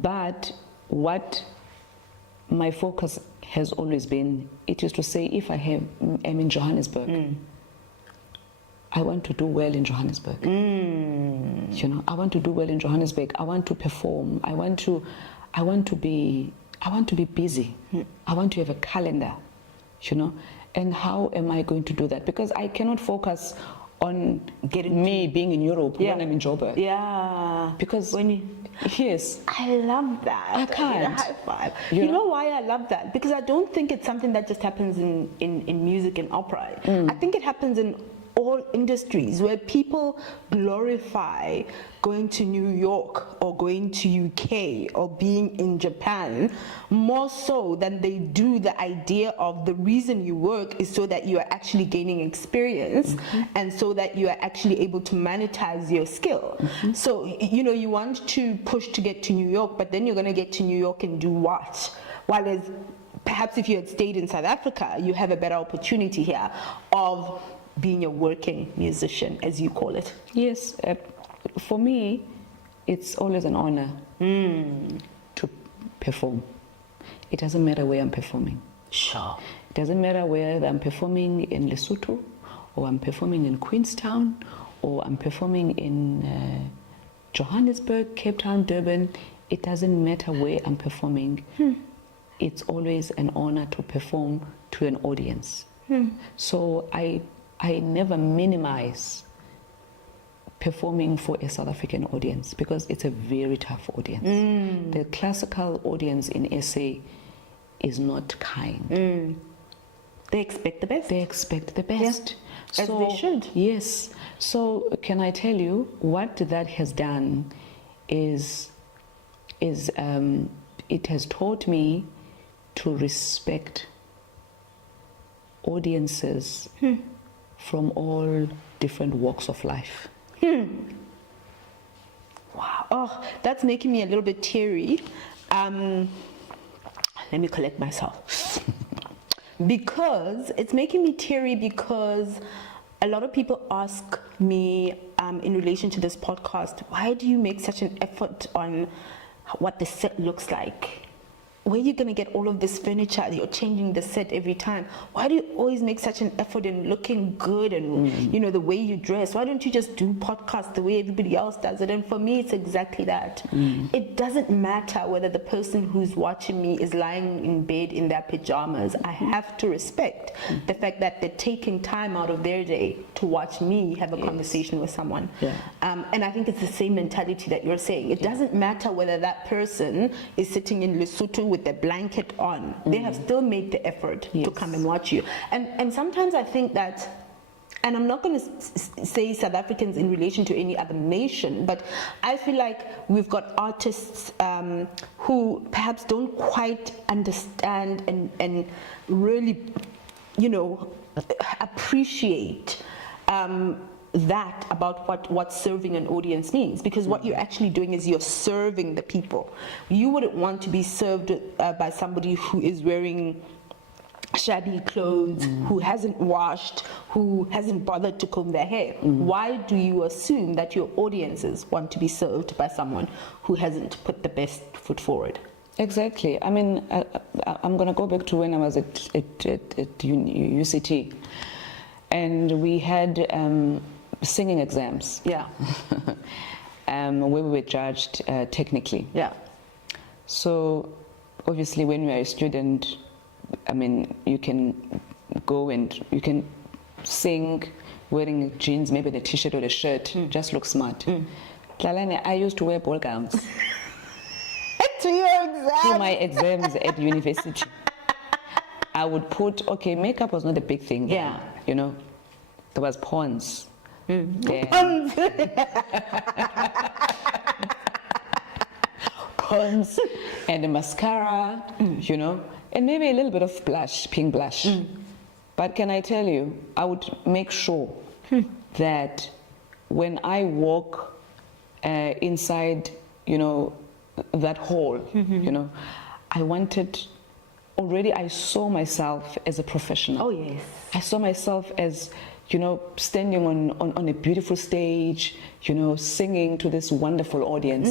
But what my focus has always been, it is to say, if I am in Johannesburg, I want to do well in Johannesburg. You know, I want to do well in Johannesburg. I want to perform. I want to be busy. I want to have a calendar, you know. And how am I going to do that? Because I cannot focus on me being in Europe when I'm in Joburg. Yeah. Because yes. I love that. I can't. High five. You know why I love that? Because I don't think it's something that just happens in music and opera. I think it happens in all industries where people glorify going to New York or going to UK or being in Japan more so than they do the idea of the reason you work is so that you are actually gaining experience and so that you are actually able to monetize your skill. So, you know, you want to push to get to New York, but then you're going to get to New York and do what? While as perhaps if you had stayed in South Africa, you have a better opportunity here of being a working musician, as you call it. Yes, for me, it's always an honor to perform. It doesn't matter where I'm performing. Sure. It doesn't matter whether I'm performing in Lesotho, or I'm performing in Queenstown, or I'm performing in Johannesburg, Cape Town, Durban. It doesn't matter where I'm performing. It's always an honor to perform to an audience. So I never minimize performing for a South African audience because it's a very tough audience. The classical audience in SA is not kind. They expect the best. They expect the best. Yeah, as they should. Yes. So can I tell you what that has done is it has taught me to respect audiences from all different walks of life. Wow. Oh, that's making me a little bit teary. Let me collect myself. Because it's making me teary because a lot of people ask me in relation to this podcast, why do you make such an effort on what the set looks like? Where are you going to get all of this furniture? You're changing the set every time. Why do you always make such an effort in looking good and, you know, the way you dress? Why don't you just do podcasts the way everybody else does it? And for me, it's exactly that. It doesn't matter whether the person who's watching me is lying in bed in their pajamas. I have to respect the fact that they're taking time out of their day to watch me have a conversation with someone. And I think it's the same mentality that you're saying. It doesn't matter whether that person is sitting in Lesotho with the blanket on. They have still made the effort to come and watch you. And sometimes I think that, and I'm not going to say South Africans in relation to any other nation, but I feel like we've got artists who perhaps don't quite understand and really, you know, appreciate that about what serving an audience means, because what you're actually doing is you're serving the people. You wouldn't want to be served by somebody who is wearing shabby clothes, who hasn't washed, who hasn't bothered to comb their hair. Why do you assume that your audiences want to be served by someone who hasn't put the best foot forward? Exactly. I mean, I'm going to go back to when I was at UCT, and we had singing exams. Where we were judged technically. So obviously when you're a student, I mean, you can go and you can sing wearing jeans, maybe the t-shirt or the shirt, just look smart. Tlalane, I used to wear ball gowns to your exams. to my exams at university. I would put, okay, makeup was not a big thing. You know, there was pawns. Pawns and a mascara, you know, and maybe a little bit of blush, pink blush. But can I tell you, I would make sure that when I walk inside, you know, that hall, you know, I wanted, already I saw myself as a professional. Oh yes. I saw myself as, you know, standing on a beautiful stage, you know, singing to this wonderful audience.